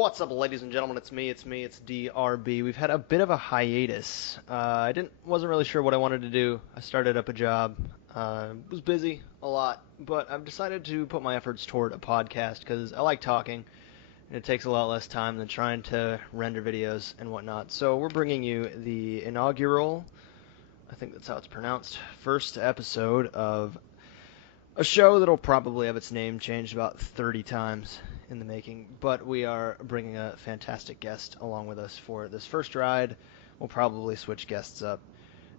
What's up, ladies and gentlemen? It's D.R.B. We've had a bit of a hiatus. Wasn't really sure what I wanted to do. I started up a job. Was busy a lot, but I've decided to put my efforts toward a podcast because I like talking, and it takes a lot less time than trying to render videos and whatnot. So we're bringing you the inaugural, I think that's how it's pronounced, first episode of a show that'll probably have its name changed about 30 times in the making, but we are bringing a fantastic guest along with us for this first ride. We'll probably switch guests up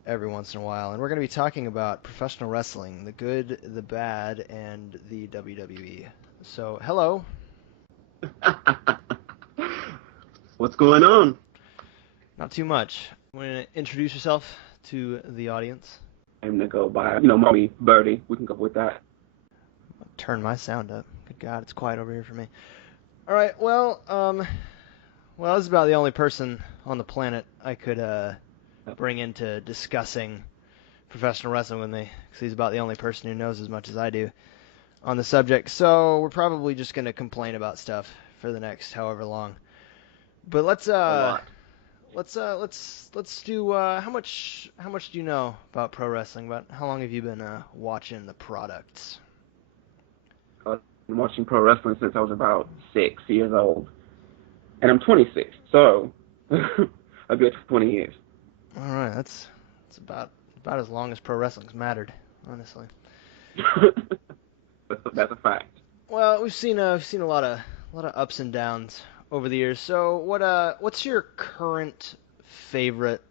every once in a while, and we're going to be talking about professional wrestling, the good, the bad, and the WWE. So, hello. What's going on? Not too much. Want to introduce yourself to the audience? I'm gonna go by, Mommy Birdie. We can go with that. Turn my sound up. Good God, it's quiet over here for me. All right, well, this is about the only person on the planet I could bring into discussing professional wrestling with me, because he's about the only person who knows as much as I do on the subject. So we're probably just gonna complain about stuff for the next however long. But let's A do how much do you know about pro wrestling? About how long have you been watching the products? lot. I've been watching pro wrestling since I was about 6 years old, and I'm 26, so a good 20 years. All right, that's about as long as pro wrestling's mattered, honestly. That's a fact. Well, we've seen a lot of ups and downs over the years. So, what's your current favorite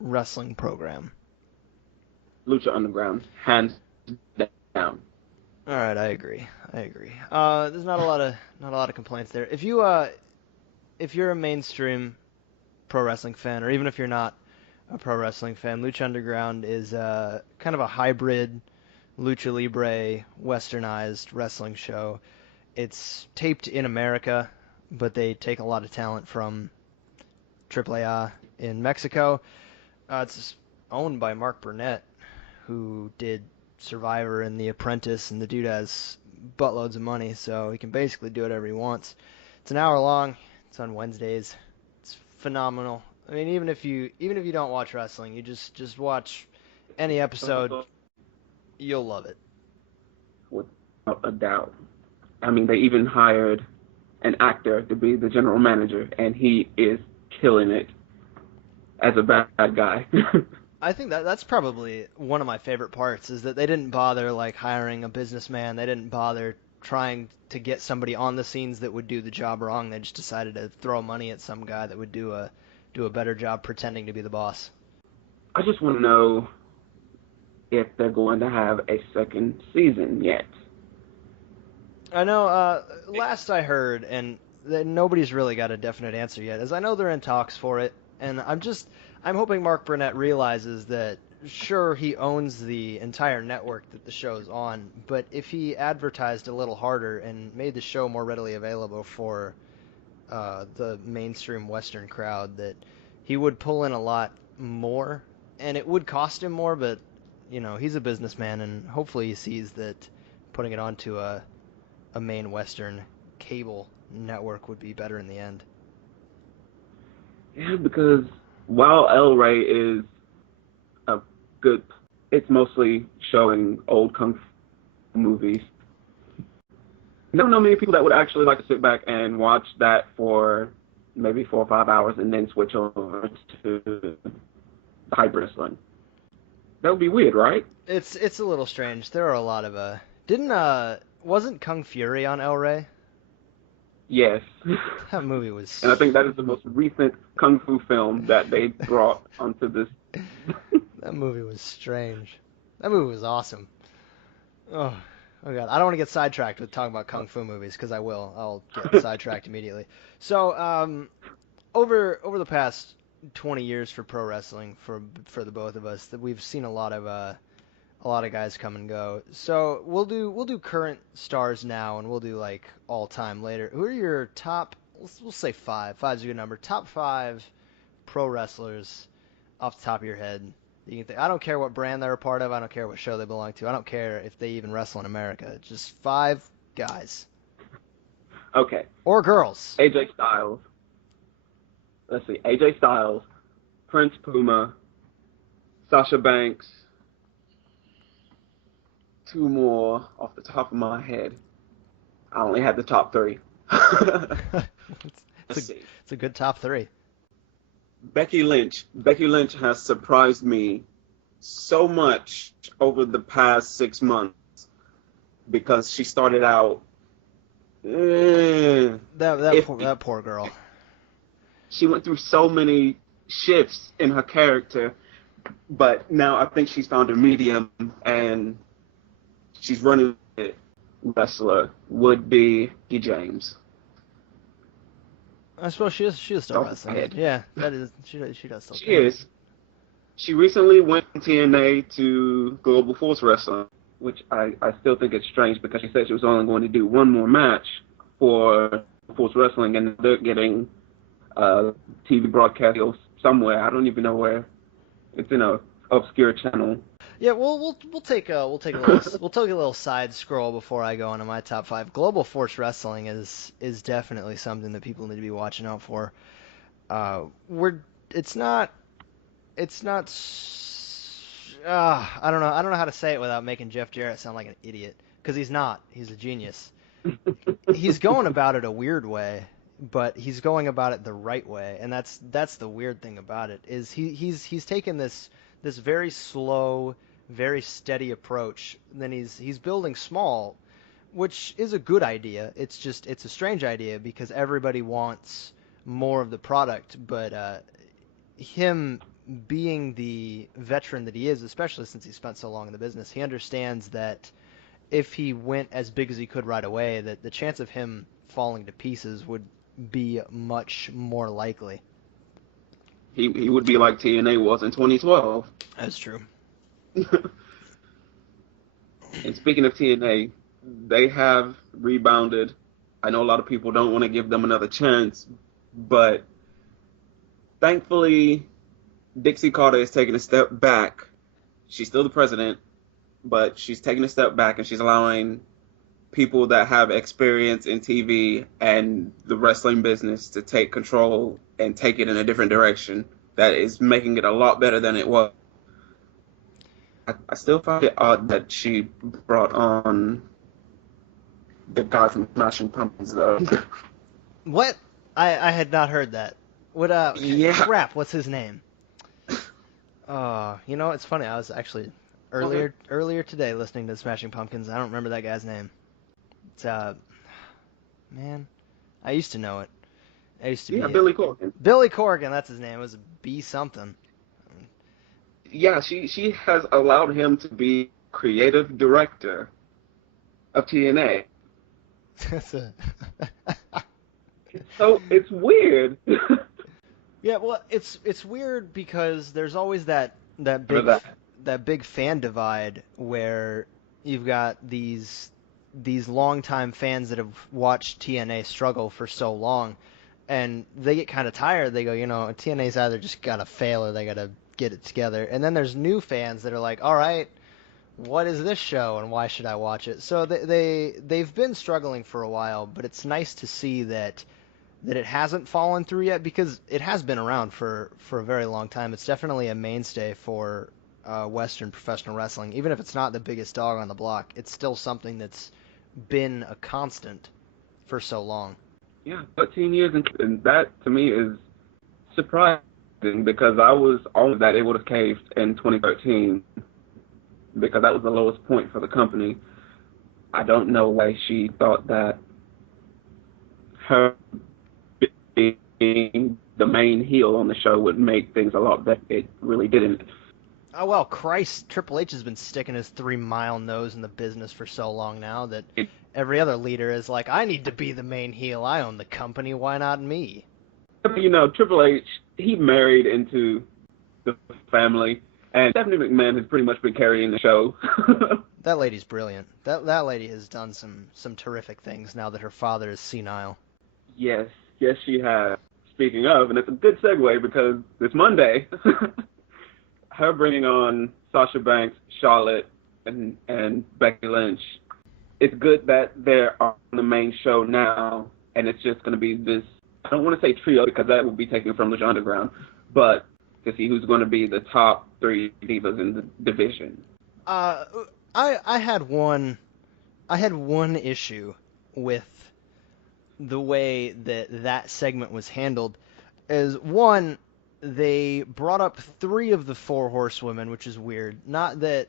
wrestling program? Lucha Underground, hands down. All right, I agree. There's not a lot of complaints there. If you're a mainstream pro wrestling fan, or even if you're not a pro wrestling fan, Lucha Underground is kind of a hybrid lucha libre westernized wrestling show. It's taped in America, but they take a lot of talent from AAA in Mexico. It's owned by Mark Burnett, who did Survivor and The Apprentice, and the dude has buttloads of money, so he can basically do whatever he wants. It's an hour long. It's on Wednesdays. It's phenomenal. I mean, even if you don't watch wrestling, you just watch any episode, you'll love it. Without a doubt. I mean, they even hired an actor to be the general manager, and he is killing it as a bad guy. I think that's probably one of my favorite parts, is that they didn't bother like hiring a businessman. They didn't bother trying to get somebody on the scenes that would do the job wrong. They just decided to throw money at some guy that would do a better job pretending to be the boss. I just want to know if they're going to have a second season yet. I know, last I heard, and nobody's really got a definite answer yet, is I know they're in talks for it, and I'm hoping Mark Burnett realizes that, sure, he owns the entire network that the show's on, but if he advertised a little harder and made the show more readily available for the mainstream Western crowd, that he would pull in a lot more, and it would cost him more, but, he's a businessman, and hopefully he sees that putting it onto a main Western cable network would be better in the end. Yeah, because while El Rey is a good, it's mostly showing old kung fu movies. I don't know many people that would actually like to sit back and watch that for maybe 4 or 5 hours and then switch over to the hybrid wrestling. That would be weird, right? It's a little strange. There are a lot of wasn't Kung Fury on El Rey? Yes. That movie was... And I think that is the most recent kung fu film that they brought onto this. That movie was strange. That movie was awesome. Oh God. I don't want to get sidetracked with talking about kung fu movies, because I will. I'll get sidetracked immediately. So, over the past 20 years for pro wrestling, for the both of us, that we've seen a lot of guys come and go. So we'll do current stars now, and we'll do like all time later. Who are your top? We'll say five. Five's a good number. Top 5 pro wrestlers off the top of your head. You can think. I don't care what brand they're a part of. I don't care what show they belong to. I don't care if they even wrestle in America. Just 5 guys. Okay, Or girls. AJ Styles. Let's see, AJ Styles, Prince Puma, Sasha Banks, two more off the top of my head. I only had the top three. it's, it's a Let's see. it's a good top three. Becky Lynch. Becky Lynch has surprised me so much over the past 6 months because she started out That poor girl. she went through so many shifts in her character, but now I think she's found her medium and she's running it. Wrestler would be Becky James. I suppose she is still Off my wrestling. head. Yeah, that is she does still. She is. She recently went from TNA to Global Force Wrestling, which I still think it's strange because she said she was only going to do one more match for Force Wrestling, and they're getting TV broadcast deals somewhere. I don't even know where. It's in a obscure channel. Yeah, we'll take a little side scroll before I go into my top five. Global Force Wrestling is definitely something that people need to be watching out for. It's not I don't know how to say it without making Jeff Jarrett sound like an idiot, because he's not. He's a genius. He's going about it a weird way, but he's going about it the right way, and that's the weird thing about it is he's taken this very slow, very steady approach. And then he's building small, which is a good idea. It's a strange idea because everybody wants more of the product, but him being the veteran that he is, especially since he spent so long in the business, he understands that if he went as big as he could right away, that the chance of him falling to pieces would be much more likely. He would be like TNA was in 2012. That's true. And speaking of TNA, they have rebounded. I know a lot of people don't want to give them another chance, but thankfully, Dixie Carter is taking a step back. She's still the president, but she's taking a step back and she's allowing people that have experience in TV and the wrestling business to take control and take it in a different direction that is making it a lot better than it was. I still find it odd that she brought on the guy from Smashing Pumpkins, though. What? I had not heard that. What? Yeah. Crap. What's his name? It's funny. I was actually earlier today listening to Smashing Pumpkins. I don't remember that guy's name. It's man, I used to know it. I used to be Billy Corgan. Billy Corgan. That's his name. It was B something. Yeah, she has allowed him to be creative director of TNA. So it's weird. Yeah, well, it's weird because there's always that big fan divide where you've got these longtime fans that have watched TNA struggle for so long, and they get kind of tired. They go, TNA's either just gotta fail or they gotta get it together. And then there's new fans that are like, all right, what is this show and why should I watch it? So they've been struggling for a while, but it's nice to see that it hasn't fallen through yet, because it has been around for a very long time. It's definitely a mainstay for Western professional wrestling. Even if it's not the biggest dog on the block, it's still something that's been a constant for so long. Yeah, 13 years, and that to me is surprising because I was almost that it would have caved in 2013 because that was the lowest point for the company. I don't know why she thought that her being the main heel on the show would make things a lot better. It really didn't. Oh, well, Christ, Triple H has been sticking his 3-mile nose in the business for so long now that every other leader is like, I need to be the main heel. I own the company. Why not me? Triple H, he married into the family, and Stephanie McMahon has pretty much been carrying the show. That lady's brilliant. That lady has done some terrific things now that her father is senile. Yes, she has. Speaking of, and it's a good segue because it's Monday. Her bringing on Sasha Banks, Charlotte, and Becky Lynch. It's good that they're on the main show now and it's just going to be this. I don't want to say trio because that would be taken from the Underground, but to see who's going to be the top three divas in the division. Uh, I had one issue with the way that segment was handled. Is one, they brought up three of the four horsewomen, which is weird. Not that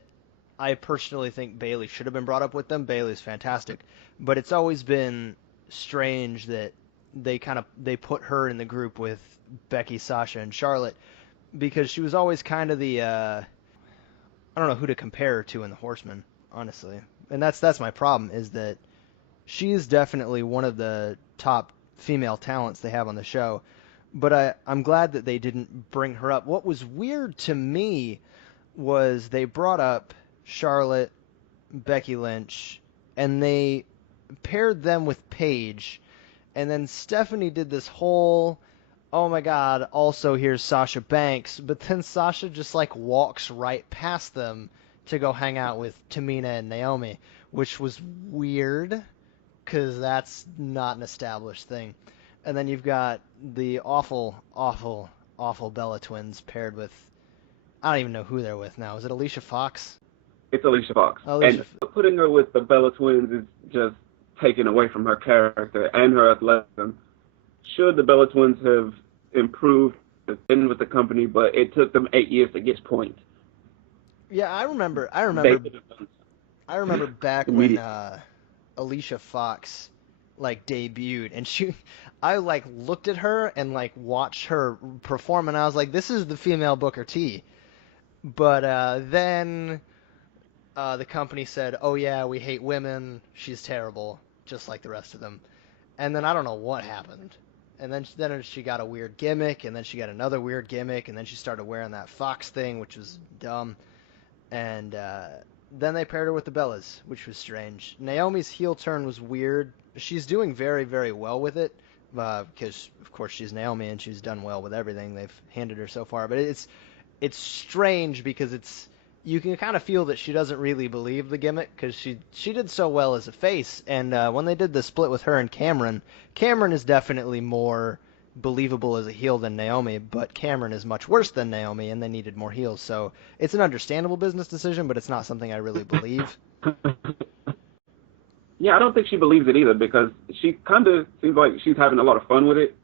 I personally think Bayley should have been brought up with them. Bayley's fantastic, but it's always been strange that they put her in the group with Becky, Sasha, and Charlotte because she was always kind of the I don't know who to compare her to in the Horsemen, honestly. And that's my problem is that she is definitely one of the top female talents they have on the show. But I'm glad that they didn't bring her up. What was weird to me was they brought up Charlotte, Becky Lynch, and they paired them with Paige. And then Stephanie did this whole, oh my god, also here's Sasha Banks. But then Sasha just like walks right past them to go hang out with Tamina and Naomi, which was weird because that's not an established thing. And then you've got the awful, awful, awful Bella Twins paired with, I don't even know who they're with now. Is it Alicia Fox? It's Alicia Fox. Alicia And putting her with the Bella Twins is just taken away from her character and her athleticism. Should the Bella Twins have improved, been with the company, but it took them 8 years to get to point. Yeah, I remember back when Alicia Fox like debuted and I like looked at her and like watched her perform and I was like, this is the female Booker T. But then the company said, oh yeah, we hate women, she's terrible, just like the rest of them. And then I don't know what happened. And then she got a weird gimmick, and then she got another weird gimmick, and then she started wearing that Fox thing, which was dumb. And then they paired her with the Bellas, which was strange. Naomi's heel turn was weird. She's doing very, very well with it, because, of course, she's Naomi, and she's done well with everything they've handed her so far. But it's strange because you can kind of feel that she doesn't really believe the gimmick because she did so well as a face. And when they did the split with her and Cameron is definitely more believable as a heel than Naomi, but Cameron is much worse than Naomi, and they needed more heels. So it's an understandable business decision, but it's not something I really believe. Yeah, I don't think she believes it either because she kind of seems like she's having a lot of fun with it,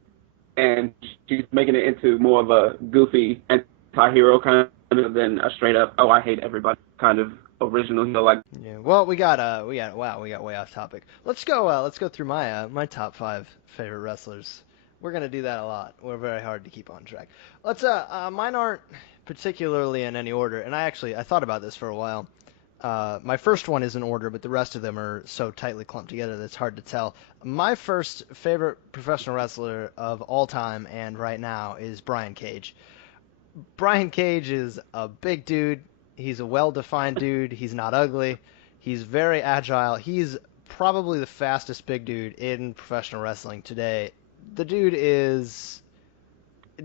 and she's making it into more of a goofy anti-hero kind of than a straight up, oh, I hate everybody kind of original heel. Like, yeah, well, we got way off topic. Let's go through my top 5 favorite wrestlers. We're gonna do that a lot. We're very hard to keep on track. Let's mine aren't particularly in any order, and I thought about this for a while. My first one is in order, but the rest of them are so tightly clumped together that it's hard to tell. My first favorite professional wrestler of all time and right now is Brian Cage. Brian Cage is a big dude. He's a well-defined dude. He's not ugly. He's very agile. He's probably the fastest big dude in professional wrestling today. The dude he's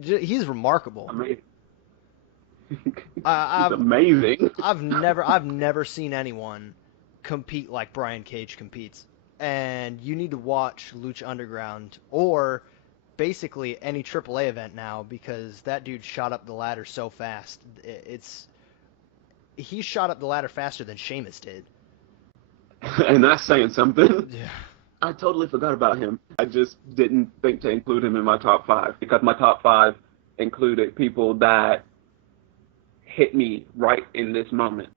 remarkable. Amazing. He's amazing. I've never seen anyone compete like Brian Cage competes. And you need to watch Lucha Underground or basically any AAA event now because that dude shot up the ladder so fast. He shot up the ladder faster than Sheamus did. And that's saying something. Yeah. I totally forgot about him. I just didn't think to include him in my top 5 because my top 5 included people that hit me right in this moment.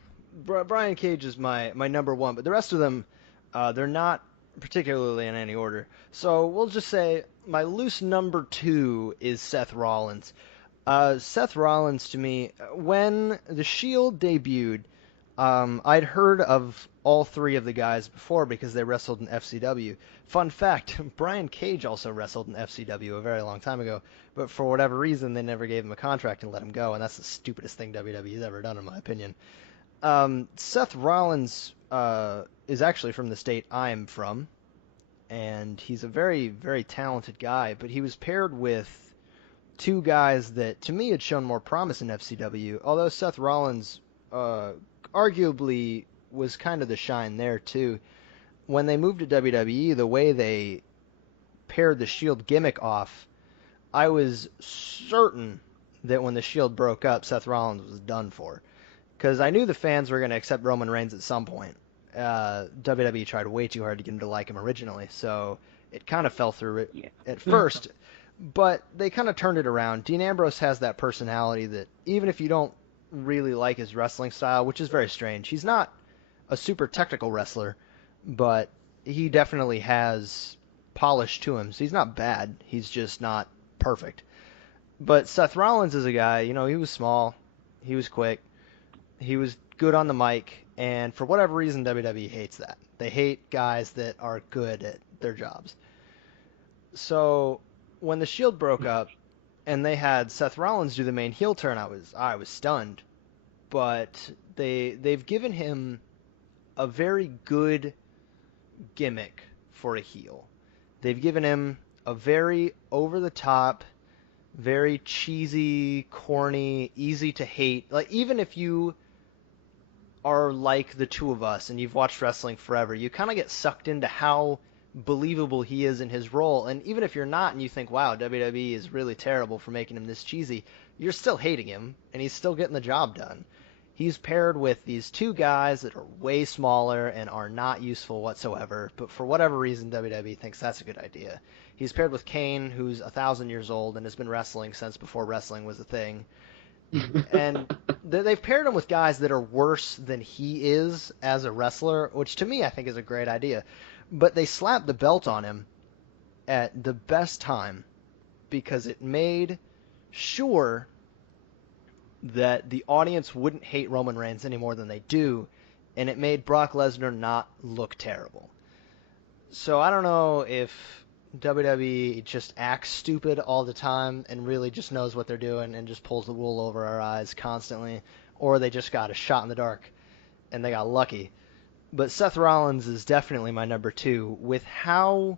Brian Cage is my number 1, but the rest of them, they're not particularly in any order. So we'll just say my loose number 2 is Seth Rollins. Seth Rollins, to me, when The Shield debuted, I'd heard of all 3 of the guys before because they wrestled in FCW. Fun fact, Brian Cage also wrestled in FCW a very long time ago, but for whatever reason, they never gave him a contract and let him go, and that's the stupidest thing WWE's ever done, in my opinion. Seth Rollins is actually from the state I'm from, and he's a very, very talented guy, but he was paired with 2 guys that, to me, had shown more promise in FCW, although Seth Rollins arguably was kind of the shine there, too. When they moved to WWE, the way they paired the Shield gimmick off, I was certain that when the Shield broke up, Seth Rollins was done for. Because I knew the fans were going to accept Roman Reigns at some point. WWE tried way too hard to get him to like him originally, so it kind of fell through at first. But they kind of turned it around. Dean Ambrose has that personality that even if you don't really like his wrestling style, which is very strange, he's not a super technical wrestler, but he definitely has polish to him. So he's not bad. He's just not perfect. But Seth Rollins is a guy, he was small, he was quick, he was good on the mic, and for whatever reason, WWE hates that. They hate guys that are good at their jobs. So when the Shield broke up and they had Seth Rollins do the main heel turn, I was stunned. But they've given him a very good gimmick for a heel. They've given him a very over-the-top, very cheesy, corny, easy to hate. Like, even if you are like the two of us and you've watched wrestling forever, you kind of get sucked into how believable he is in his role. And even if you're not and you think, wow, WWE is really terrible for making him this cheesy, you're still hating him, and he's still getting the job done. He's paired with these two guys that are way smaller and are not useful whatsoever, but for whatever reason, WWE thinks that's a good idea. He's paired with Kane, who's 1,000 years old and has been wrestling since before wrestling was a thing. And they've paired him with guys that are worse than he is as a wrestler, which to me I think is a great idea. But they slapped the belt on him at the best time because it made sure that the audience wouldn't hate Roman Reigns any more than they do, and it made Brock Lesnar not look terrible. So I don't know if WWE just acts stupid all the time and really just knows what they're doing and just pulls the wool over our eyes constantly, or they just got a shot in the dark and they got lucky. But Seth Rollins is definitely my number 2 with how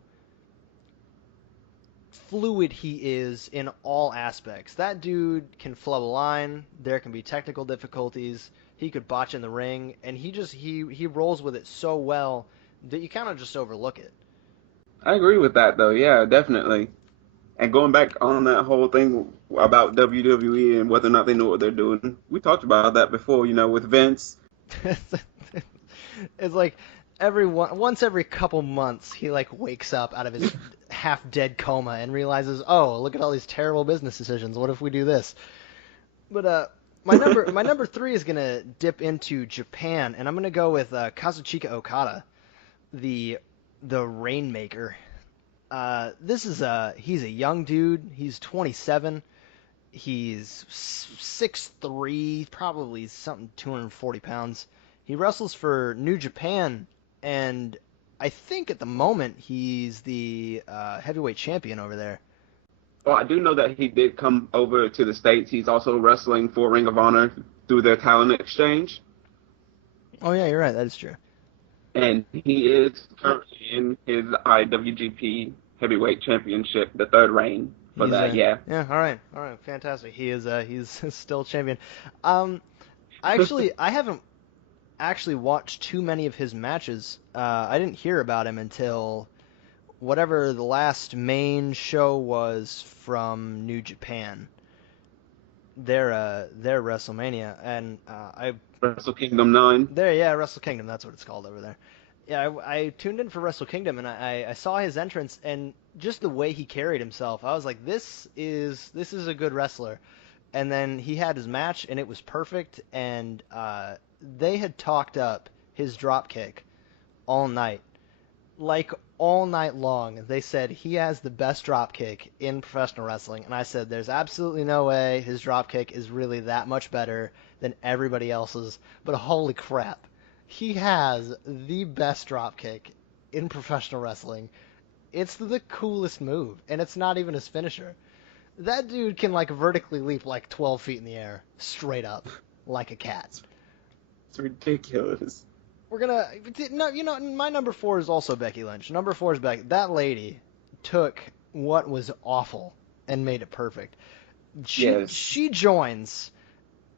fluid he is in all aspects. That dude can flub a line. There can be technical difficulties. He could botch in the ring, and he rolls with it so well that you kind of just overlook it. I agree with that, though. Yeah, definitely. And going back on that whole thing about WWE and whether or not they know what they're doing, we talked about that before, with Vince. It's like once every couple months he wakes up out of his half dead coma and realizes, oh, look at all these terrible business decisions. What if we do this? But my number 3 is gonna dip into Japan, and I'm gonna go with Kazuchika Okada, the Rainmaker. He's a young dude. He's 27. He's 6'3", probably something 240 pounds. He wrestles for New Japan, and I think at the moment he's the heavyweight champion over there. Well, I do know that he did come over to the States. He's also wrestling for Ring of Honor through their talent exchange. Oh, yeah, you're right. That is true. And he is currently in his IWGP Heavyweight Championship, the third reign for that, yeah. Yeah, all right, fantastic. He's still champion. I haven't actually watched too many of his matches. I didn't hear about him until whatever the last main show was from New Japan. Their WrestleMania, and Wrestle Kingdom 9. Wrestle Kingdom, that's what it's called over there. Yeah, I tuned in for Wrestle Kingdom, and I saw his entrance, and just the way he carried himself, I was like, this is a good wrestler. And then he had his match, and it was perfect, and they had talked up his drop kick all night. Like, all night long, they said he has the best drop kick in professional wrestling, and I said there's absolutely no way his drop kick is really that much better than everybody else's, but holy crap, he has the best drop kick in professional wrestling. It's the coolest move, and it's not even his finisher. That dude can vertically leap 12 feet in the air, straight up, like a cat. It's ridiculous. We're gonna my number 4 is also Becky Lynch. Number 4 is Becky. That lady took what was awful and made it perfect. She joins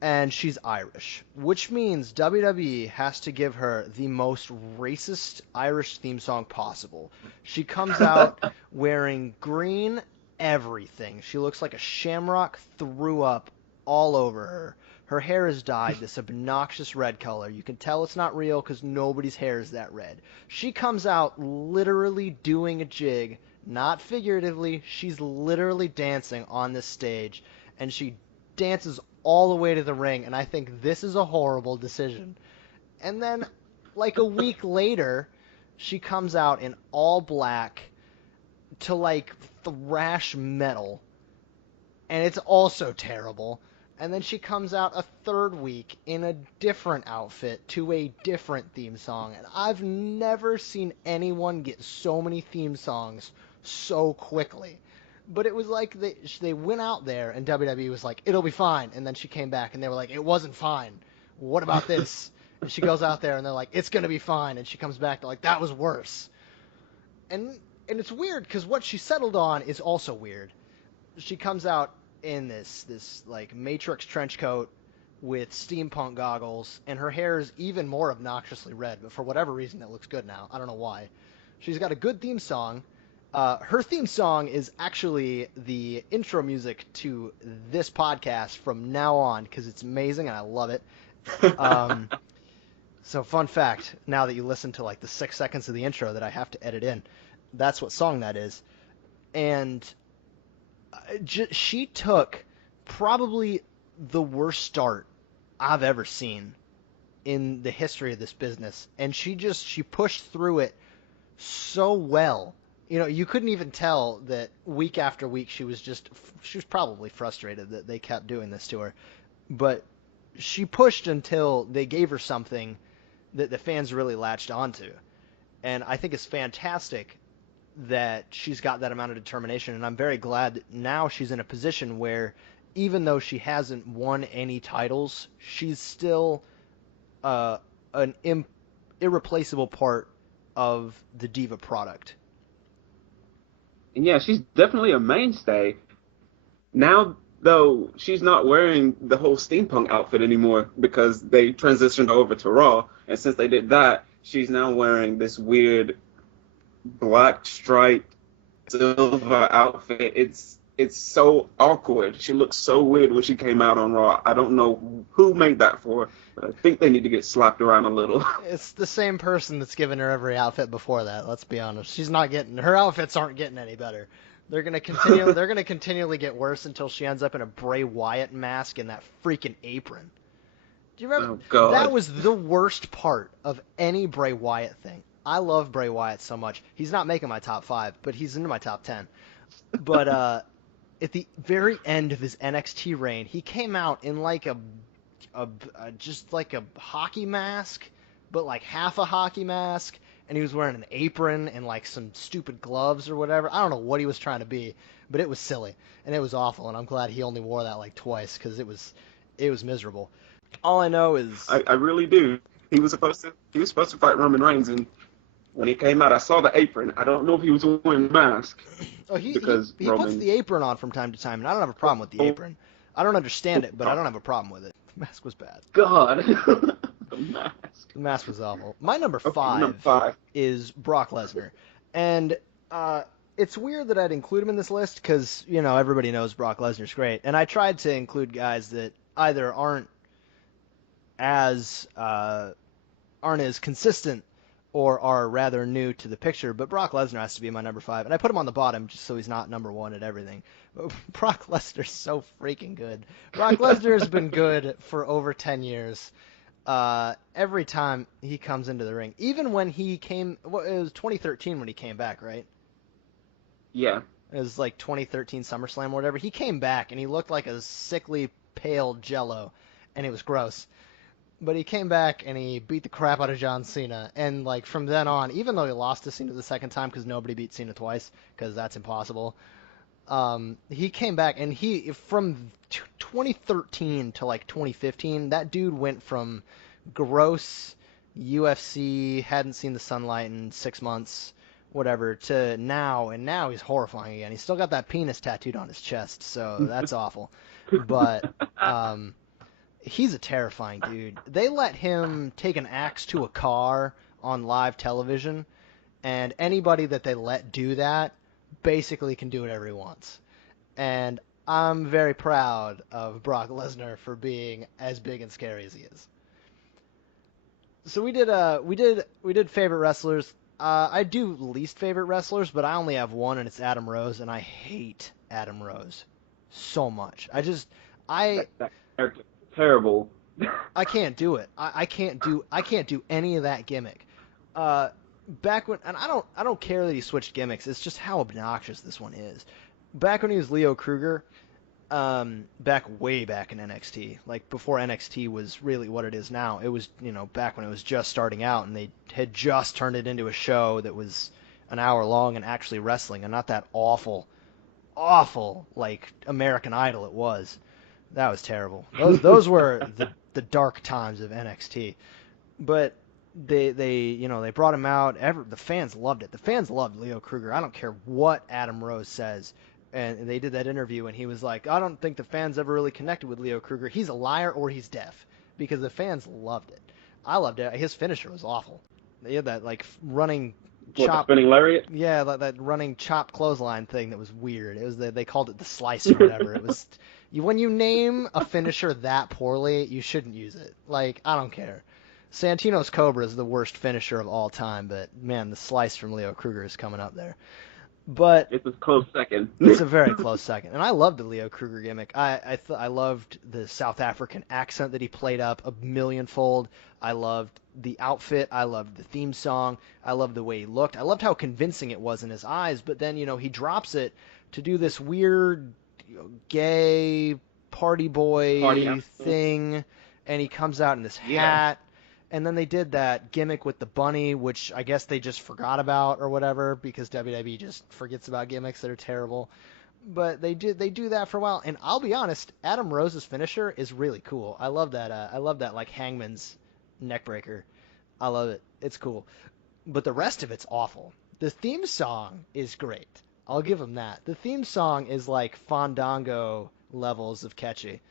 and she's Irish, which means WWE has to give her the most racist Irish theme song possible. She comes out wearing green everything. She looks like a shamrock threw up all over her. Her hair is dyed this obnoxious red color. You can tell it's not real because nobody's hair is that red. She comes out literally doing a jig, not figuratively. She's literally dancing on this stage, and she dances all the way to the ring, and I think this is a horrible decision. And then, like a week later, she comes out in all black to like thrash metal, and it's also terrible. And then she comes out a third week in a different outfit to a different theme song. And I've never seen anyone get so many theme songs so quickly. But it was like they went out there and WWE was like, it'll be fine. And then she came back and they were like, it wasn't fine. What about this? And she goes out there and they're like, it's going to be fine. And she comes back, they're like, that was worse. And it's weird because what she settled on is also weird. She comes out in this like Matrix trench coat with steampunk goggles, and her hair is even more obnoxiously red, but for whatever reason it looks good now. I don't know why. She's got a good theme song. Her theme song is actually the intro music to this podcast from now on because it's amazing and I love it. So fun fact, now that you listen to like the 6 seconds of the intro that I have to edit in, that's what song that is. And she took probably the worst start I've ever seen in the history of this business, and she pushed through it so well. You know, you couldn't even tell that week after week she was probably frustrated that they kept doing this to her, but she pushed until they gave her something that the fans really latched onto, and I think it's fantastic that she's got that amount of determination, and I'm very glad that now she's in a position where even though she hasn't won any titles, she's still an irreplaceable part of the Diva product. And yeah, she's definitely a mainstay. Now, though, she's not wearing the whole steampunk outfit anymore because they transitioned over to Raw, and since they did that, she's now wearing this weird black striped silver outfit. It's so awkward. She looks so weird when she came out on Raw. I don't know who made that for, but I think they need to get slapped around a little. It's the same person that's given her every outfit before that. Let's be honest. Her outfits aren't getting any better. They're gonna continue. They're gonna continually get worse until she ends up in a Bray Wyatt mask and that freaking apron. Do you remember? Oh God. That was the worst part of any Bray Wyatt thing. I love Bray Wyatt so much. He's not making my top 5, but he's into my top 10. But at the very end of his NXT reign, he came out in like a just like a hockey mask, but like half a hockey mask, and he was wearing an apron and like some stupid gloves or whatever. I don't know what he was trying to be, but it was silly and it was awful, and I'm glad he only wore that like twice because it was miserable. All I know is I really do. He was supposed to fight Roman Reigns, and when he came out, I saw the apron. I don't know if he was wearing a mask. Oh, he puts the apron on from time to time, and I don't have a problem with the apron. I don't understand it, but I don't have a problem with it. The mask was bad. God. The mask. The mask was awful. My number Okay, five number 5 is Brock Lesnar. And it's weird that I'd include him in this list because, you know, everybody knows Brock Lesnar's great. And I tried to include guys that either aren't as consistent or are rather new to the picture, but Brock Lesnar has to be my number 5, and I put him on the bottom just so he's not number 1 at everything. But Brock Lesnar's so freaking good. Brock Lesnar has been good for over 10 years. Every time he comes into the ring, even when he came, it was 2013 when he came back, right? Yeah. It was like 2013 SummerSlam or whatever. He came back and he looked like a sickly pale Jello, and it was gross. But he came back and he beat the crap out of John Cena. And like from then on, even though he lost to Cena the second time because nobody beat Cena twice because that's impossible, he came back and from 2013 to like 2015, that dude went from gross UFC, hadn't seen the sunlight in 6 months, whatever, to now, and now he's horrifying again. He's still got that penis tattooed on his chest, so that's awful. But He's a terrifying dude. They let him take an axe to a car on live television, and anybody that they let do that basically can do whatever he wants. And I'm very proud of Brock Lesnar for being as big and scary as he is. So we did favorite wrestlers. I do least favorite wrestlers, but I only have one, and it's Adam Rose, and I hate Adam Rose so much. That character is terrible. I can't do it. I can't do any of that gimmick. Back when, and I don't care that he switched gimmicks. It's just how obnoxious this one is. Back when he was Leo Kruger, way back in NXT, like before NXT was really what it is now. It was, back when it was just starting out, and they had just turned it into a show that was an hour long and actually wrestling, and not that awful, like American Idol it was. That was terrible. Those were the dark times of NXT. But they brought him out. The fans loved it. The fans loved Leo Kruger. I don't care what Adam Rose says. And they did that interview, and he was like, I don't think the fans ever really connected with Leo Kruger. He's a liar or he's deaf, because the fans loved it. I loved it. His finisher was awful. They had that like running chop, the spinning lariat. yeah, that running chop clothesline thing that was weird. It was they called it the slice or whatever. It was when you name a finisher that poorly, you shouldn't use it. Like, I don't care. Santino's Cobra is the worst finisher of all time, but man, the slice from Leo Kruger is coming up there. But It's a close second. it's a very close second, and I loved the Leo Kruger gimmick. I loved the South African accent that he played up a millionfold. I loved the outfit. I loved the theme song. I loved the way he looked. I loved how convincing it was in his eyes. But then he drops it to do this weird gay party boy thing, and he comes out in this hat. And then they did that gimmick with the bunny, which I guess they just forgot about or whatever, because WWE just forgets about gimmicks that are terrible. But they do that for a while, and I'll be honest, Adam Rose's finisher is really cool. I love that. I love that like Hangman's neckbreaker. I love it. It's cool. But the rest of it's awful. The theme song is great. I'll give him that. The theme song is like Fandango levels of catchy,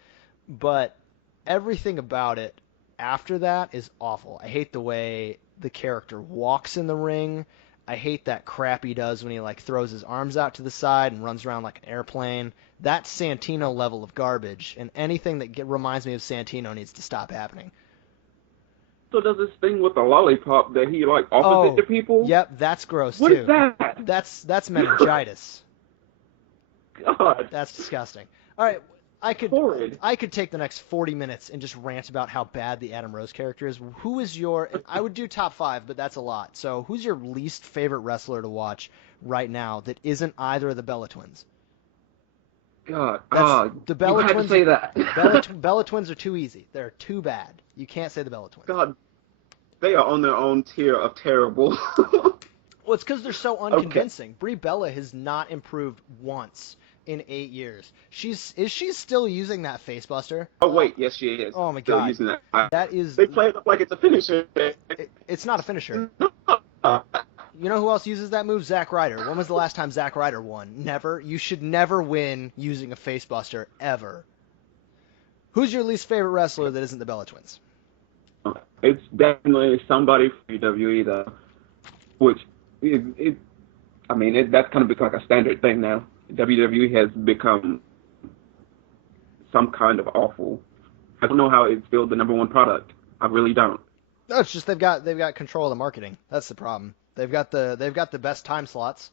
but everything about it after that is awful. I hate the way the character walks in the ring. I hate that crap he does when he like throws his arms out to the side and runs around like an airplane. That's Santino level of garbage, and anything that reminds me of Santino needs to stop happening. So does this thing with the lollipop that he like offers it to people? Yep, that's gross What too. is that? That's meningitis. God. That's disgusting. All right, Horrid. I could take the next 40 minutes and just rant about how bad the Adam Rose character is. Who is your... I would do top 5, but that's a lot. So who's your least favorite wrestler to watch right now that isn't either of the Bella Twins? God. The Bella you had Twins to say that. Bella Twins are too easy. They're too bad. You can't say the Bella Twins. God. They are on their own tier of terrible. Well, it's because they're so unconvincing. Okay. Brie Bella has not improved once in 8 years. Is she still using that facebuster? Oh wait, yes she is. Oh my still god, using that. That is. They play it up like it's a finisher. It's not a finisher. You know who else uses that move? Zack Ryder. When was the last time Zack Ryder won? Never. You should never win using a facebuster ever. Who's your least favorite wrestler that isn't the Bella Twins? It's definitely somebody from WWE though, which that's kind of become like a standard thing now. WWE has become some kind of awful. I don't know how it's still the number one product. I really don't. No, it's just they've got control of the marketing. That's the problem. They've got the best time slots.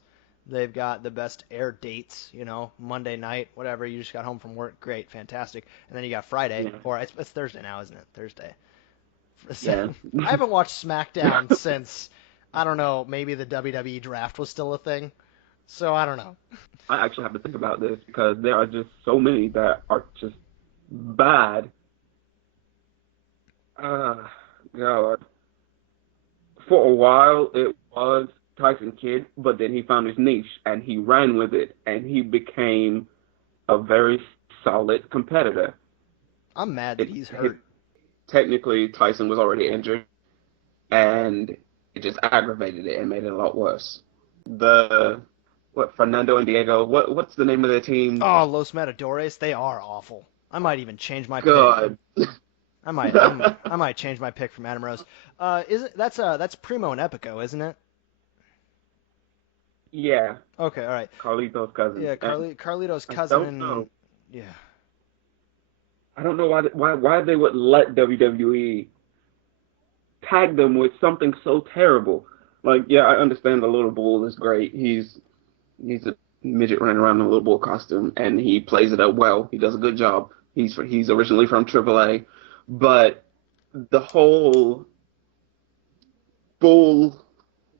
They've got the best air dates. Monday night, whatever. You just got home from work. Great, fantastic. And then you got Friday, or it's Thursday now, isn't it? Thursday. Yeah. I haven't watched SmackDown since, I don't know, maybe the WWE draft was still a thing. So I don't know. I actually have to think about this because there are just so many that are just bad. God. For a while, it was Tyson Kidd, but then he found his niche and he ran with it, and he became a very solid competitor. I'm mad that he's hurt. Technically, Tyson was already injured, and it just aggravated it and made it a lot worse. Fernando and Diego, what's the name of their team? Oh, Los Matadores, they are awful. I might even change my God. pick. I might change my pick from Adam Rose. Isn't that's Primo and Epico, isn't it? Yeah, Okay, all right. Carlito's cousin. Yeah, And Carlito's I cousin don't and know. yeah. I don't know why they would let WWE tag them with something so terrible. Like, yeah, I understand the little bull is great. He's a midget running around in a little bull costume, and he plays it up well. He does a good job. He's originally from AAA, but the whole bull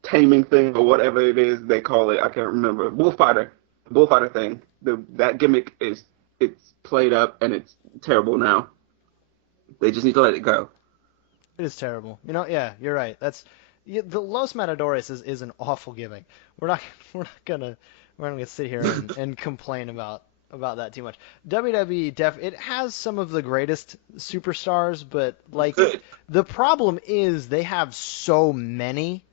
taming thing or whatever it is they call it, I can't remember. Bullfighter thing. That gimmick it's played up and it's terrible now. They just need to let it go. It is terrible. Yeah, you're right. The Los Matadores is an awful gimmick. We're not we're not gonna we're not gonna sit here and complain about that too much. WWE it has some of the greatest superstars, but like Good. the problem is they have so many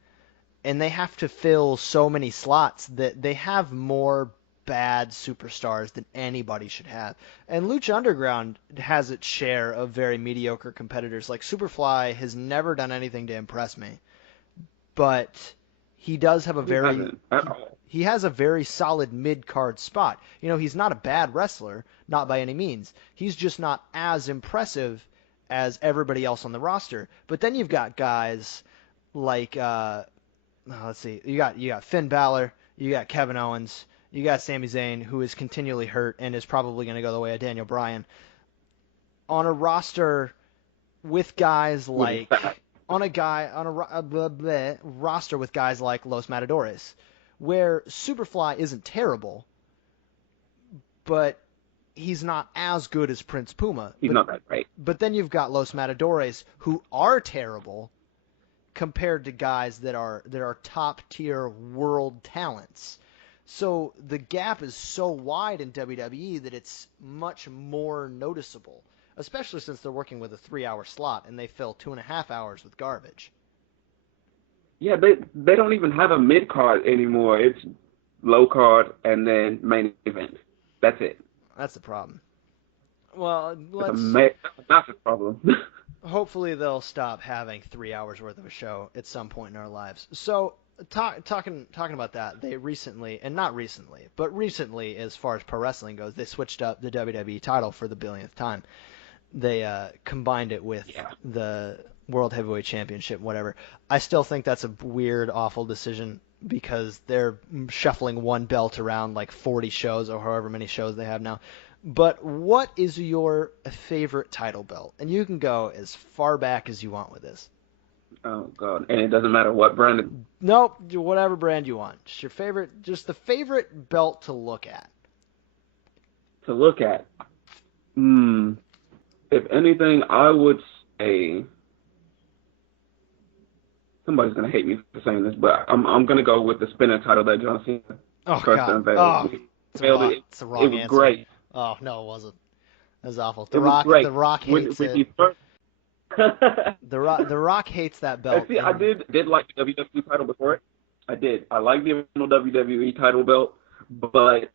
and they have to fill so many slots that they have more bad superstars than anybody should have. And Lucha Underground has its share of very mediocre competitors. Like Superfly has never done anything to impress me, but he does have a He very hasn't at all. he has a very solid mid card spot. He's not a bad wrestler, not by any means. He's just not as impressive as everybody else on the roster. But then you've got guys like let's see. You got Finn Balor, you got Kevin Owens, you got Sami Zayn, who is continually hurt and is probably going to go the way of Daniel Bryan. On a roster with guys like roster with guys like Los Matadores, where Superfly isn't terrible, but he's not as good as Prince Puma. He's not that great. But then you've got Los Matadores who are terrible compared to guys that are top tier world talents. So the gap is so wide in WWE that it's much more noticeable, especially since they're working with a 3-hour slot and they fill 2.5 hours with garbage. Yeah, they don't even have a mid card anymore. It's low card and then main event. That's it. That's the problem. Well, It's a massive problem. hopefully they'll stop having 3 hours worth of a show at some point in our lives. So talking about that, they recently, and not recently, but recently as far as pro wrestling goes, they switched up the WWE title for the billionth time. They combined it with the World Heavyweight Championship, whatever. I still think that's a weird, awful decision because they're shuffling one belt around like 40 shows or however many shows they have now. But what is your favorite title belt? And you can go as far back as you want with this. Oh God! And it doesn't matter what brand. Nope, whatever brand you want. Just your favorite, just the favorite belt to look at. To look at. If anything, I would say somebody's gonna hate me for saying this, but I'm gonna go with the spinner title that John Cena first unveiled. Oh, it's the wrong it was answer. great. Oh no, it wasn't. That was awful. It was great. The Rock hates when it. he first The Rock hates that belt. See, I did like the WWE title before it. I did. I like the original WWE title belt, but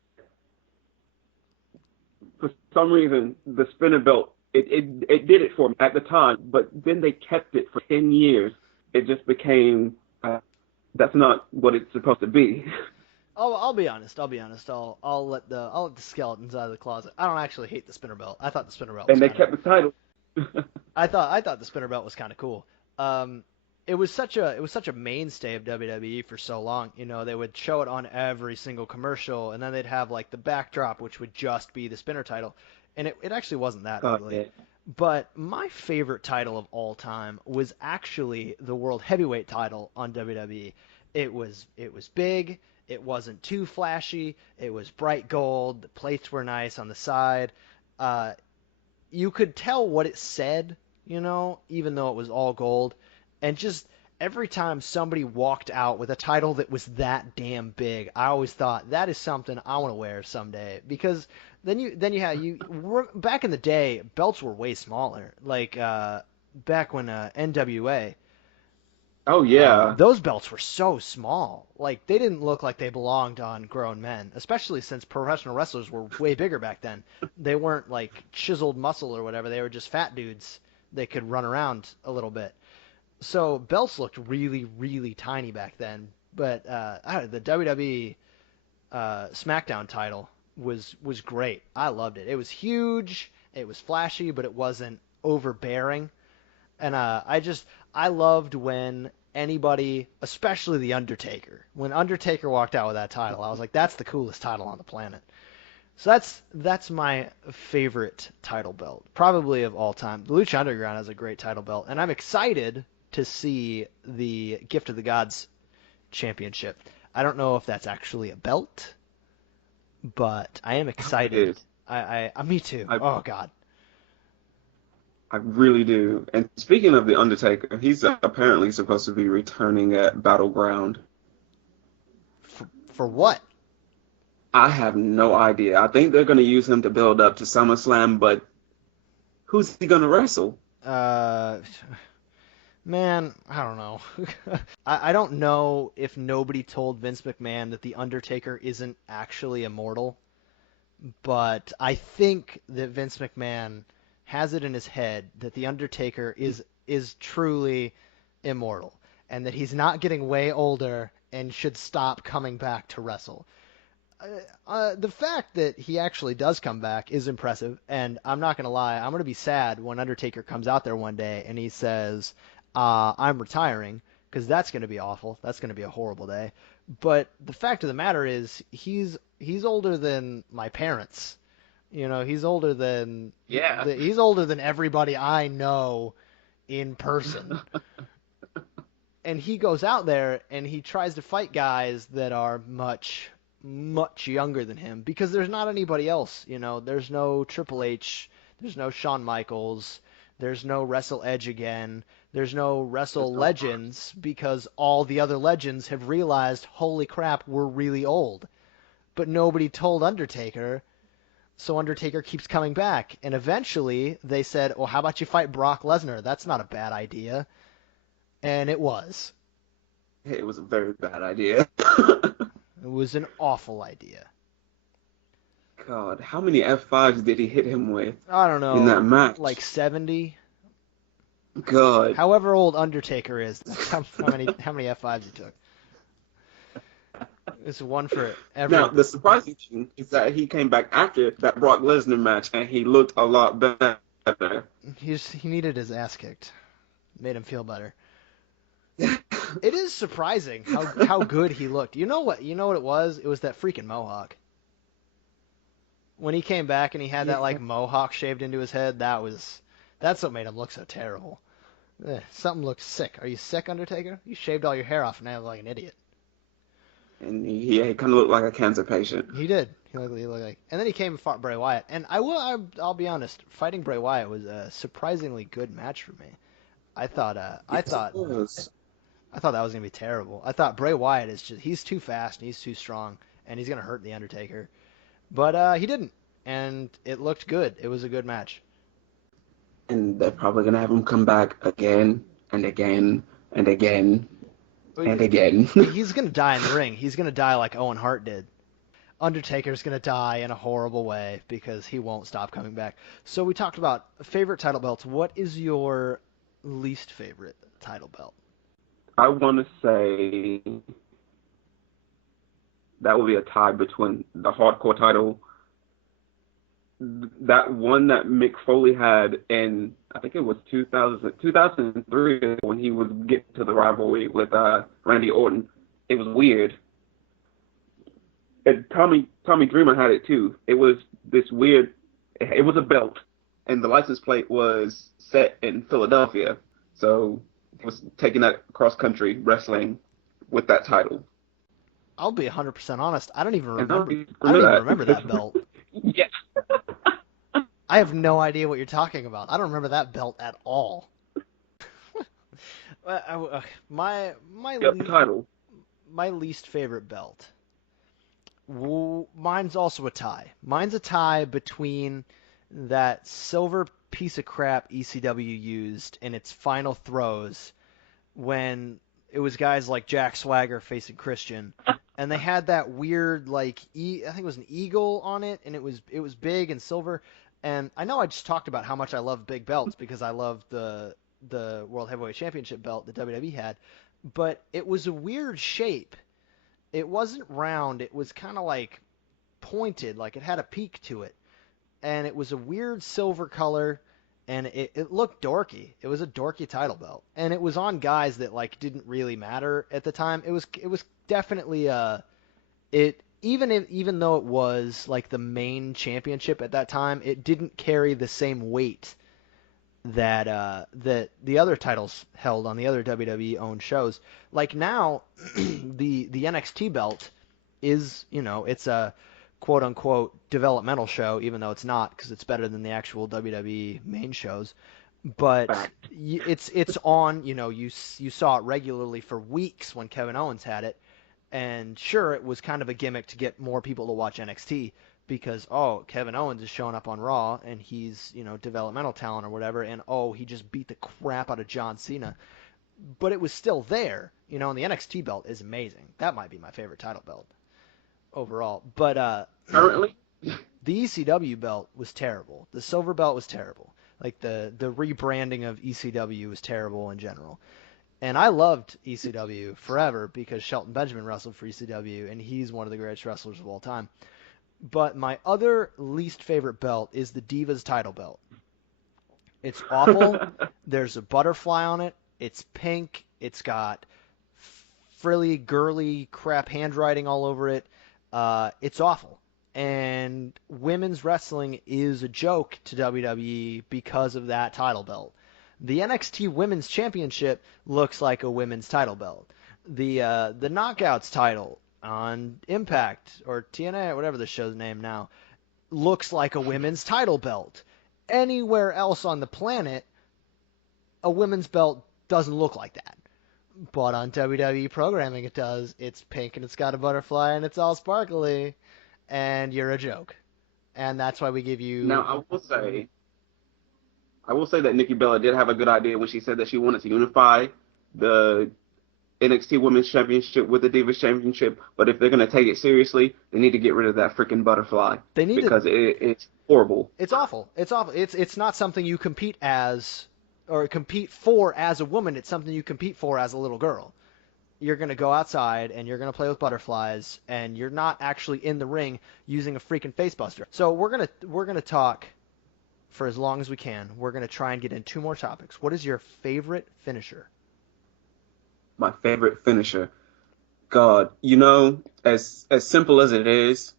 for some reason, the spinner belt, it did it for me at the time, but then they kept it for 10 years. It just became, that's not what it's supposed to be. I'll be honest. I'll let the skeletons out of the closet. I don't actually hate the spinner belt. I thought the spinner belt was And they kept the title. I thought the spinner belt was kind of cool. It was such a mainstay of WWE for so long. They would show it on every single commercial, and then they'd have like the backdrop, which would just be the spinner title, and it actually wasn't that ugly. Yeah. But my favorite title of all time was actually the World Heavyweight title on WWE. It was big. It wasn't too flashy. It was bright gold. The plates were nice on the side. You could tell what it said, even though it was all gold. And just every time somebody walked out with a title that was that damn big, I always thought that is something I want to wear someday. Because then back in the day, belts were way smaller. Like back when NWA. Oh yeah. Those belts were so small. Like they didn't look like they belonged on grown men, especially since professional wrestlers were way bigger back then. They weren't like chiseled muscle or whatever. They were just fat dudes they could run around a little bit. So belts looked really, really tiny back then. But the WWE SmackDown title was great. I loved it. It was huge. It was flashy, but it wasn't overbearing. And I loved when anybody, especially the Undertaker, when Undertaker walked out with that title, I was like, that's the coolest title on the planet. So that's my favorite title belt, probably of all time. The Lucha Underground has a great title belt, and I'm excited to see the Gift of the Gods Championship. I don't know if that's actually a belt, but I am It excited. is. Me too. I Oh God. I really do. And speaking of the Undertaker, he's apparently supposed to be returning at Battleground. For what? I have no idea. I think they're going to use him to build up to SummerSlam, but who's he going to wrestle? Uh, Man, I don't know. I don't know if nobody told Vince McMahon that The Undertaker isn't actually immortal, but I think that Vince McMahon has it in his head that The Undertaker is truly immortal and that he's not getting way older and should stop coming back to wrestle. The fact that he actually does come back is impressive, and I'm not gonna lie, I'm gonna be sad when Undertaker comes out there one day and he says, "I'm retiring," because that's gonna be awful. That's gonna be a horrible day. But the fact of the matter is, he's older than my parents. You know, Yeah. he's older than everybody I know in person. And he goes out there and he tries to fight guys that are much much younger than him because there's not anybody else. You know, there's no Triple H, there's no Shawn Michaels, there's no Wrestle Edge again, there's no There's Wrestle no Legends because all the other legends have realized, holy crap, we're really old. But nobody told Undertaker, so Undertaker keeps coming back. And eventually they said, well, how about you fight Brock Lesnar? That's not a bad idea. And it was. It was a very bad idea. It was an awful idea. God, how many F5s did he hit him with I don't in that know, like match? 70. God. However old Undertaker is, that's how many F5s he took. It's one for Now, every. the surprising thing is that he came back after that Brock Lesnar match and he looked a lot better. He needed his ass kicked. Made him feel better. It is surprising how good he looked. You know what? You know what it was? It was that freaking mohawk. When he came back and he had that Yeah. like mohawk shaved into his head, that's what made him look so terrible. Something looks sick. Are you sick, Undertaker? You shaved all your hair off and now you look like an idiot. And he kind of looked like a cancer patient. He did. He looked like. And then he came and fought Bray Wyatt. And I'll be honest, fighting Bray Wyatt was a surprisingly good match for me. I thought Yes, it was. I thought that was gonna be terrible. I thought Bray Wyatt he's too fast and he's too strong and he's gonna hurt the Undertaker. But he didn't, and it looked good. It was a good match. And they're probably gonna have him come back again and again and again and again. He's gonna die in the ring. He's gonna die like Owen Hart did. Undertaker's gonna die in a horrible way because he won't stop coming back. So we talked about favorite title belts. What is your least favorite title belt? I want to say that would be a tie between the hardcore title, that one that Mick Foley had in, I think it was 2003 when he was getting to the rivalry with Randy Orton. It was weird. And Tommy Dreamer had it too. It was this weird. It was a belt, and the license plate was set in Philadelphia. So he was taking that cross country wrestling with that title. I'll be 100% honest. I don't even And I don't remember. even I don't even that remember that belt. Yeah. I have no idea what you're talking about. I don't remember that belt at all. My Yep, title. my least favorite belt. Mine's also a tie. Mine's a tie between that silver piece of crap ECW used in its final throws when it was guys like Jack Swagger facing Christian, and they had that weird like I think it was an eagle on it, and it was big and silver, And I know I just talked about how much I love big belts because I love the World Heavyweight Championship belt that WWE had, but it was a weird shape. It wasn't round. It was kind of like pointed, like it had a peak to it, and it was a weird silver color, and it looked dorky. It was a dorky title belt, and it was on guys that like didn't really matter at the time. It was definitely it even though it was like the main championship at that time, it didn't carry the same weight that the other titles held on the other WWE owned shows. Like now, the NXT belt is, it's a quote unquote developmental show, even though it's not, because it's better than the actual WWE main shows. But Fact. it's on. You saw it regularly for weeks when Kevin Owens had it, and sure, it was kind of a gimmick to get more people to watch NXT because, oh, Kevin Owens is showing up on Raw and he's, developmental talent or whatever, and oh, he just beat the crap out of John Cena. But it was still there, and the NXT belt is amazing. That might be my favorite title belt overall. But Currently, the ECW belt was terrible. The silver belt was terrible. Like the rebranding of ECW was terrible in general. And I loved ECW forever because Shelton Benjamin wrestled for ECW, and he's one of the greatest wrestlers of all time. But my other least favorite belt is the Divas title belt. It's awful. There's a butterfly on it. It's pink. It's got frilly, girly crap handwriting all over it. It's awful. And women's wrestling is a joke to WWE because of that title belt. The NXT Women's Championship looks like a women's title belt. The Knockouts title on Impact or TNA or whatever the show's name now looks like a women's title belt. Anywhere else on the planet, a women's belt doesn't look like that. But on WWE programming it does. It's pink and it's got a butterfly and it's all sparkly and you're a joke. And that's why we give you now I will say that Nikki Bella did have a good idea when she said that she wanted to unify the NXT Women's Championship with the Divas Championship. But if they're going to take it seriously, they need to get rid of that freaking butterfly they need because to, it's horrible. it's awful. It's awful. It's not something you compete as or compete for as a woman. It's something you compete for as a little girl. You're going to go outside and you're going to play with butterflies and you're not actually in the ring using a freaking face buster. So we're going to talk for as long as we can. We're going to try and get in two more topics. What is your favorite finisher? My favorite finisher. God, as simple as it is,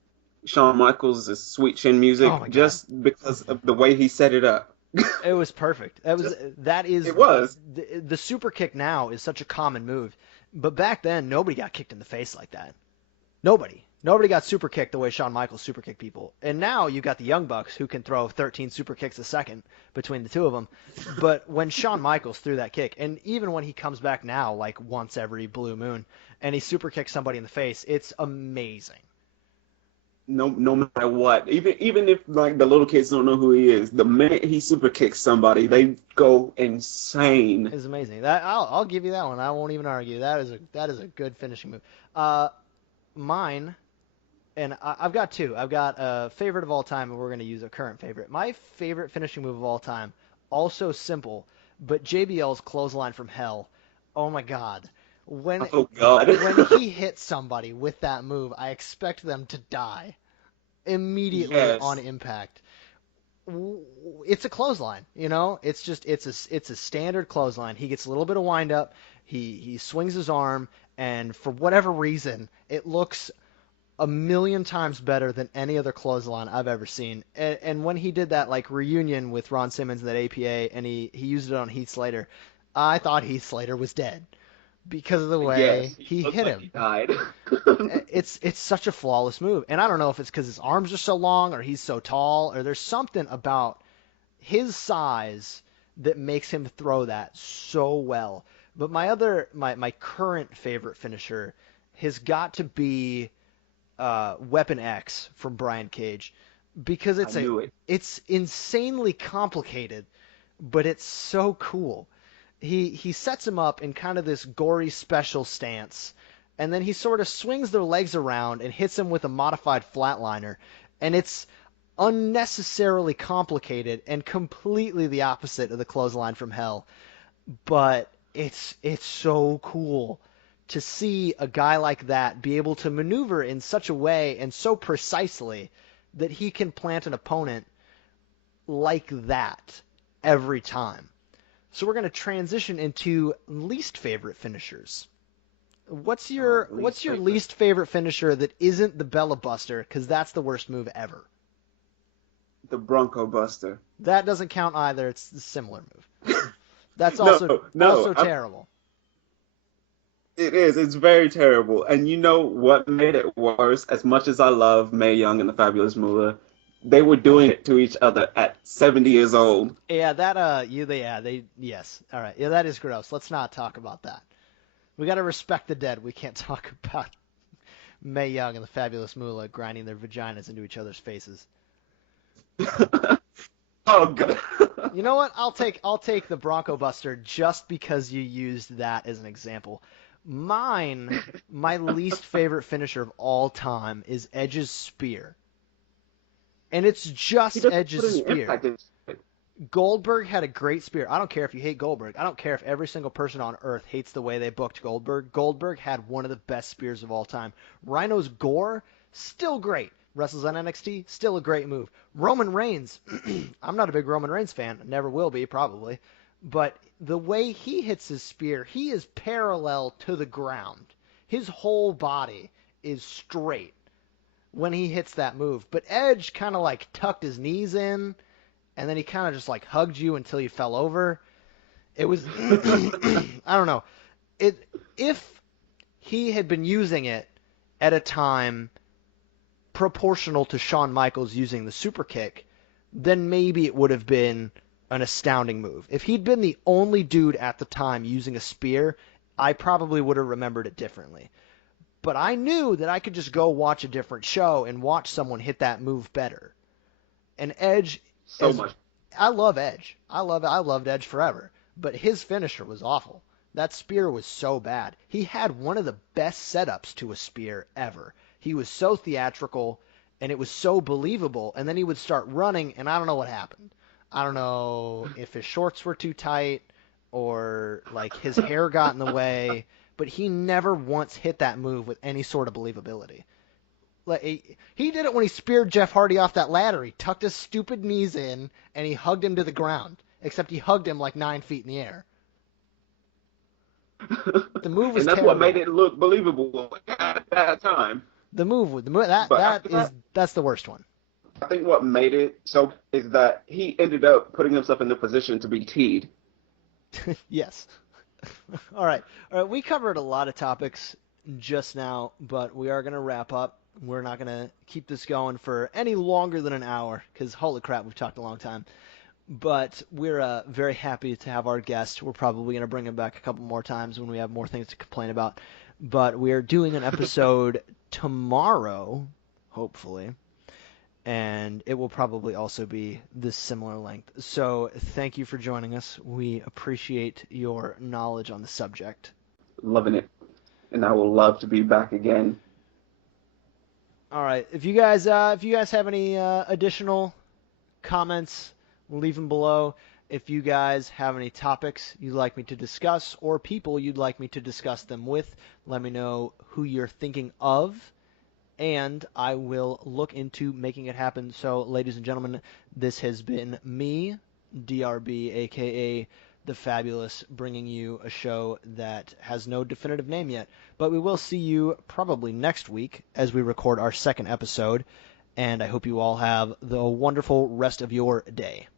Shawn Michaels is sweet chin music Oh my God. just because of the way he set it up. It was perfect. It was. The super kick now is such a common move, but back then nobody got kicked in the face like that. Nobody got super kicked the way Shawn Michaels super kicked people. And now you got the Young Bucks who can throw 13 super kicks a second between the two of them. But when Shawn Michaels threw that kick, and even when he comes back now like once every blue moon and he super kicks somebody in the face, it's amazing. No matter what, even if like the little kids don't know who he is, the minute he super kicks somebody, they go insane. It's amazing. That I'll give you that one. I won't even argue. That is a good finishing move. Mine, and I've got two. I've got a favorite of all time, and we're going to use a current favorite. My favorite finishing move of all time, also simple, but JBL's clothesline from hell. Oh my God. Oh God. When he hits somebody with that move, I expect them to die immediately Yes. on impact. It's a clothesline, it's a standard clothesline. He gets a little bit of wind up, he swings his arm, and for whatever reason, it looks a million times better than any other clothesline I've ever seen. And when he did that like reunion with Ron Simmons and that APA, and he used it on Heath Slater, I thought Heath Slater was dead because of the way Yes, he looked hit like him. He died. It's such a flawless move, and I don't know if it's because his arms are so long or he's so tall or there's something about his size that makes him throw that so well. But my current favorite finisher has got to be Weapon X from Brian Cage because I knew it. it's insanely complicated, but it's so cool. He sets him up in kind of this gory special stance, and then he sort of swings their legs around and hits him with a modified flatliner, and it's unnecessarily complicated and completely the opposite of the clothesline from hell. But it's so cool to see a guy like that be able to maneuver in such a way and so precisely that he can plant an opponent like that every time. So we're going to transition into least favorite finishers. What's your least favorite finisher that isn't the Bella Buster? Because that's the worst move ever. The Bronco Buster. That doesn't count either. It's a similar move. That's also terrible. It is. It's very terrible. And you know what made it worse? As much as I love Mae Young and the Fabulous Moolah, they were doing it to each other at 70 years old. Yeah, yes. All right. Yeah, that is gross. Let's not talk about that. We got to respect the dead. We can't talk about Mae Young and the Fabulous Moolah grinding their vaginas into each other's faces. Oh god. You know what? I'll take the Bronco Buster just because you used that as an example. My least favorite finisher of all time is Edge's spear. And it's just Edge's spear. Goldberg had a great spear. I don't care if you hate Goldberg. I don't care if every single person on earth hates the way they booked Goldberg. Goldberg had one of the best spears of all time. Rhino's gore, still great. Wrestles on NXT, still a great move. Roman Reigns, I'm not a big Roman Reigns fan. Never will be, probably. But the way he hits his spear, he is parallel to the ground. His whole body is straight when he hits that move. But Edge kind of like tucked his knees in, and then he kind of just like hugged you until you fell over. It was, I don't know. If he had been using it at a time proportional to Shawn Michaels using the super kick, then maybe it would have been an astounding move. If he'd been the only dude at the time using a spear, I probably would have remembered it differently. But I knew that I could just go watch a different show and watch someone hit that move better. And Edge, I love Edge. I loved Edge forever. But his finisher was awful. That spear was so bad. He had one of the best setups to a spear ever. He was so theatrical, and it was so believable. And then he would start running, and I don't know what happened. I don't know if his shorts were too tight or like his hair got in the way, but he never once hit that move with any sort of believability. Like he did it when he speared Jeff Hardy off that ladder. He tucked his stupid knees in, and he hugged him to the ground, except he hugged him like 9 feet in the air. The move was and that's terrible. what made it look believable at that time. That's the worst one. I think what made it so is that he ended up putting himself in the position to be teed. Yes. All right. We covered a lot of topics just now, but we are going to wrap up. We're not going to keep this going for any longer than an hour because, holy crap, we've talked a long time. But we're very happy to have our guest. We're probably going to bring him back a couple more times when we have more things to complain about. But we're doing an episode tomorrow, hopefully, and it will probably also be this similar length. So thank you for joining us. We appreciate your knowledge on the subject. Loving it, and I will love to be back again. All right. If you guys have any additional comments, leave them below. If you guys have any topics you'd like me to discuss or people you'd like me to discuss them with, let me know who you're thinking of, and I will look into making it happen. So, ladies and gentlemen, this has been me, D.R.B, a.k.a. The Fabulous, bringing you a show that has no definitive name yet. But we will see you probably next week as we record our second episode, and I hope you all have the wonderful rest of your day.